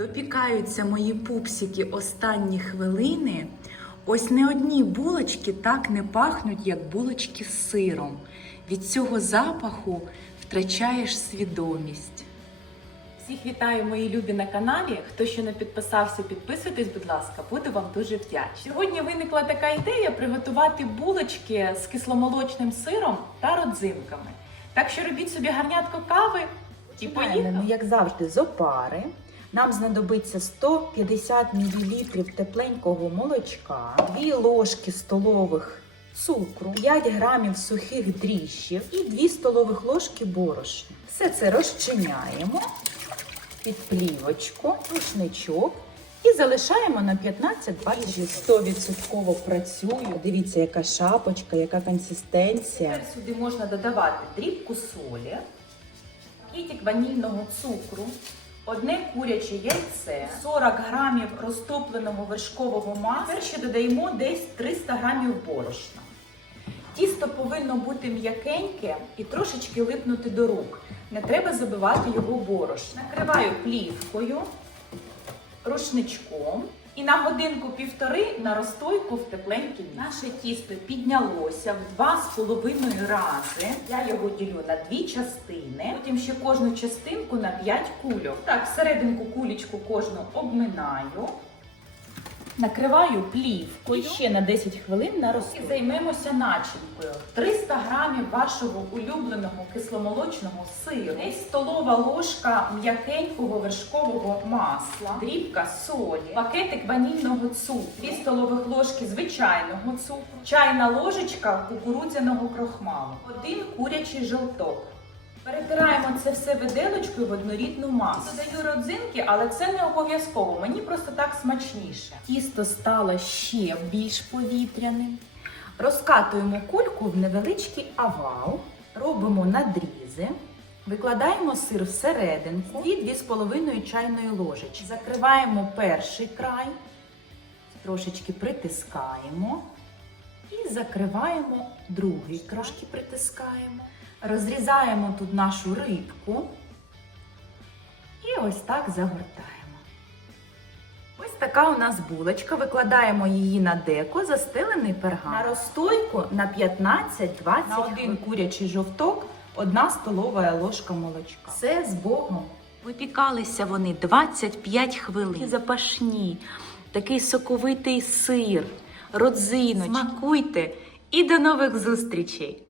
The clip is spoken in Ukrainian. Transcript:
Допікаються мої пупсики останні хвилини. Ось не одні булочки так не пахнуть, як булочки з сиром. Від цього запаху втрачаєш свідомість. Всіх вітаю, мої любі на каналі. Хто ще не підписався, підписуйтесь, будь ласка, буду вам дуже вдячна. Сьогодні виникла така ідея приготувати булочки з кисломолочним сиром та родзинками. Так що робіть собі гарнятко кави і поїхали. як завжди, з опари. Нам знадобиться 150 мл тепленького молочка, 2 ложки столових цукру, 5 грамів сухих дріжджів і 2 столових ложки борошна. Все це розчиняємо під плівочку, рушничок і залишаємо на 15-20 100% працюю. Дивіться, яка шапочка, яка консистенція. Тепер сюди можна додавати дрібку солі, пакетик ванільного цукру, одне куряче яйце, 40 грамів розтопленого вершкового масла. Тепер ще додаємо десь 300 грамів борошна. Тісто повинно бути м'якеньке і трошечки липнути до рук. Не треба забивати його борошном. Накриваю плівкою, рушничком і на годинку-півтори на розстойку в тепленькій. Наше тісто піднялося в два з половиною рази. Я його ділю на дві частини. Потім ще кожну частинку на п'ять кульок. Так, всерединку кулечку кожну обминаю. Накриваю плівкою. Ще на 10 хвилин на розстойку. І займемося начинкою. 300 грамів вашого улюбленого кисломолочного сиру, десь столова ложка м'якенького вершкового масла, дрібка солі, пакетик ванільного цукру, 2 столових ложки звичайного цукру, чайна ложечка кукурудзяного крохмалу, один курячий жовток. Перетираємо це все виделочкою в однорідну масу. Додаю родзинки, але це не обов'язково. Мені просто так смачніше. Тісто стало ще більш повітряним. Розкатуємо кульку в невеличкий овал, робимо надрізи, викладаємо сир всерединку і 2,5 чайної ложечки. Закриваємо перший край, трошечки притискаємо і закриваємо другий, трошки притискаємо. Розрізаємо тут нашу рибку і ось так загортаємо. Ось така у нас булочка. Викладаємо її на деко, застелений пергамент. На розстойку на 15-20 на один курячий жовток, одна столова ложка молочка. Все з Богом. Випікалися вони 25 хвилин. Запашні, такий соковитий сир, родзиночки. Смакуйте і до нових зустрічей!